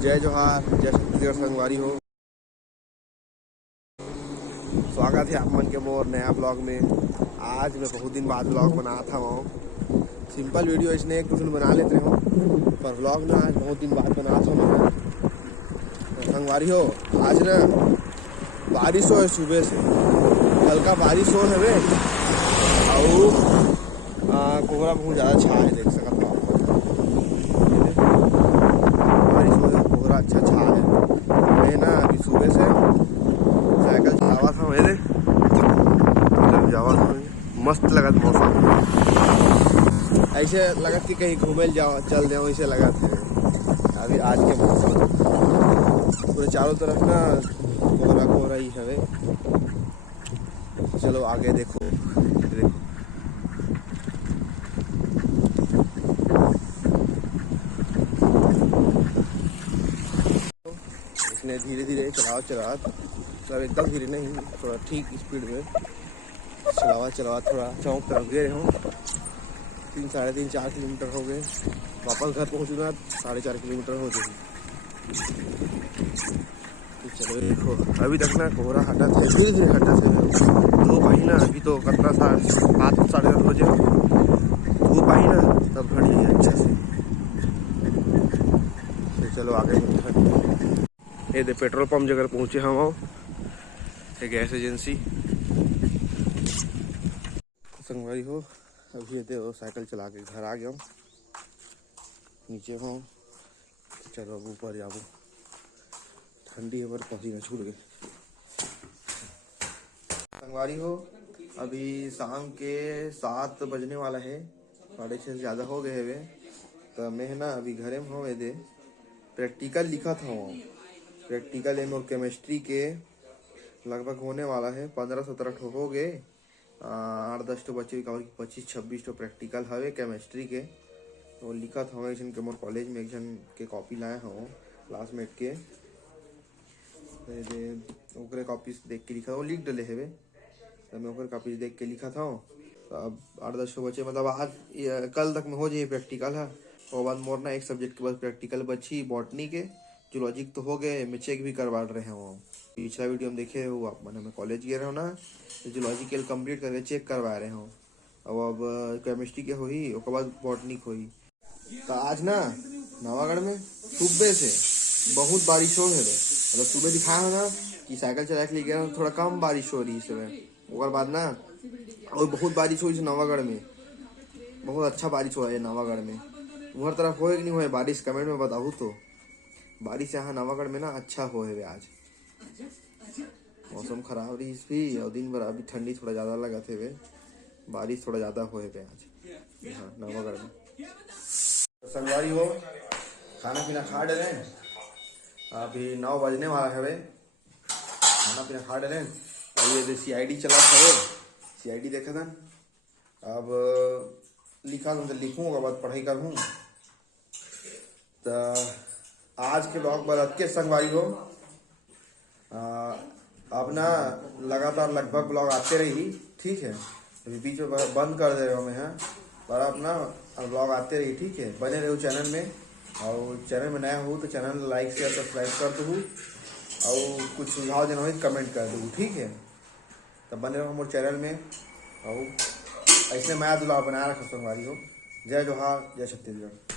जय जोहार, जय छत्तीसगढ़ संगवारी हो। स्वागत है आप मन के मोर नया ब्लॉग में। आज मैं बहुत दिन बाद ब्लॉग बना था वहाँ। सिंपल वीडियो इसने एक दूसरे बना लेते हो, पर ब्लॉग ना आज बहुत दिन बाद बना था मैं। तो संगवारी हो, आज ना बारिश हो है सुबह से, हल्का बारिश हो है और कोहरा बहुत ज़्यादा छा है, देख सकते हो बारिश हो है, कोहरा अच्छा छा है। मैं ना अभी सुबह से साइकिल चलावा था, मेरे जावा था, मस्त लगत मौसम, ऐसे लगत कि कहीं घूमे जाओ चल जाओ, ऐसे लगत है अभी आज के मौसम। पूरे चारों तरफ ना कोहरा कोहरा ही है। चलो आगे देखो, इसने धीरे धीरे चलावा मतलब एकदम धीरे नहीं, थोड़ा ठीक स्पीड में चलावा थोड़ा चौक तरफ गए हूँ। 3, साढ़े 3, 4 किलोमीटर हो गए, वापस घर पहुँचूँगा 4.5 किलोमीटर हो जाएगी। तो चलो देखो, अभी तक ना कोहरा हटा था, धीरे धीरे हटा था। धूप आई ना, अभी तो कितना था 7, साढ़े 8 बजे धूप आई ना, तब खड़ी है अच्छे से। तो चलो आगे ये दे पेट्रोल पंप जगह पहुँचे हम, ये गैस एजेंसी संगवारी हो। अभी ये दे साइकिल चला के घर आ गया हूँ, नीचे हूँ। चलो अब ऊपर जाओ, ठंडी है पर पसीना छूट गए। संगवारी हो, अभी शाम के 7 बजने वाला है, 6:30 से ज़्यादा हो गए वे। तो मैं ना अभी घरे में हूँ, दे प्रैक्टिकल लिखा था वहाँ। प्रैक्टिकल इन और केमिस्ट्री के लगभग होने वाला है, 15-17 ठो हो गए, 8-10 ठो बचे, 25-26 ठो प्रैक्टिकल हवे केमिस्ट्री के। तो लिखा था एक जन के मोर कॉलेज में, एक जन के कॉपी लाए हूँ क्लासमेट के, ओकरे कॉपी देख के लिखा था, वो लिख डले है। तो मैं ओकर कॉपी देख के लिखा था। तो अब 8-10 ठो बचे, मतलब आज कल तक में हो जाए प्रैक्टिकल है। और बाद मोर ना एक सब्जेक्ट के बाद प्रैक्टिकल बची, बॉटनी के। जूलॉजिक तो हो गए, मैं चेक भी करवा रहे हैं वो। पिछला वीडियो में देखे हो आप, मैंने मैं कॉलेज गए रहा ना, तो जूलॉजिकल कंप्लीट करके चेक करवा रहे हो। अब केमिस्ट्री के हुई, उसके बाद बॉटनिक हुई। तो आज ना नवागढ़ में सुबह से बहुत बारिश हो है, मतलब सुबह दिखाया है ना कि साइकिल चला के लिए गया, थोड़ा कम बारिश हो रही है सुबह। और बाद ना और बहुत बारिश हुई नवागढ़ में, बहुत अच्छा बारिश हुआ है नवागढ़ में। उधर तरफ हो कि नहीं हुए बारिश, कमेंट में बताओ। तो बारिश यहाँ नवागढ़ में ना अच्छा हो है आज। मौसम खराब रही भी, और दिन भर अभी ठंडी थोड़ा ज़्यादा लगा थे वे, बारिश थोड़ा ज़्यादा हो है आज यहाँ नवागढ़ में। संगवारी हो, खाना पीना खा डले, अभी 9 बजने वाला है वे, खाना पीना खा डले। और ये CID चला था, CID देखा था। अब लिखा तो लिखूँगा, बाद पढ़ाई करूँ। तो आज के ब्लॉग बरत के संगवारी हो, अब ना लगातार लगभग ब्लॉग आते रही, ठीक है। अभी बीच में बंद कर दे रहा हूँ मैं, हाँ, पर अपना ब्लॉग आते रही, ठीक है। बने रहो चैनल में, और चैनल में नया हो तो चैनल लाइक शेयर सब्सक्राइब कर दूँ, और कुछ सुझाव देना हो कमेंट कर दूँ, ठीक है। तब बने रहो हमारे चैनल में, और ऐसे नया ब्लॉग बना रखा संगवारी हो। जय जोहार, जय छत्तीसगढ़।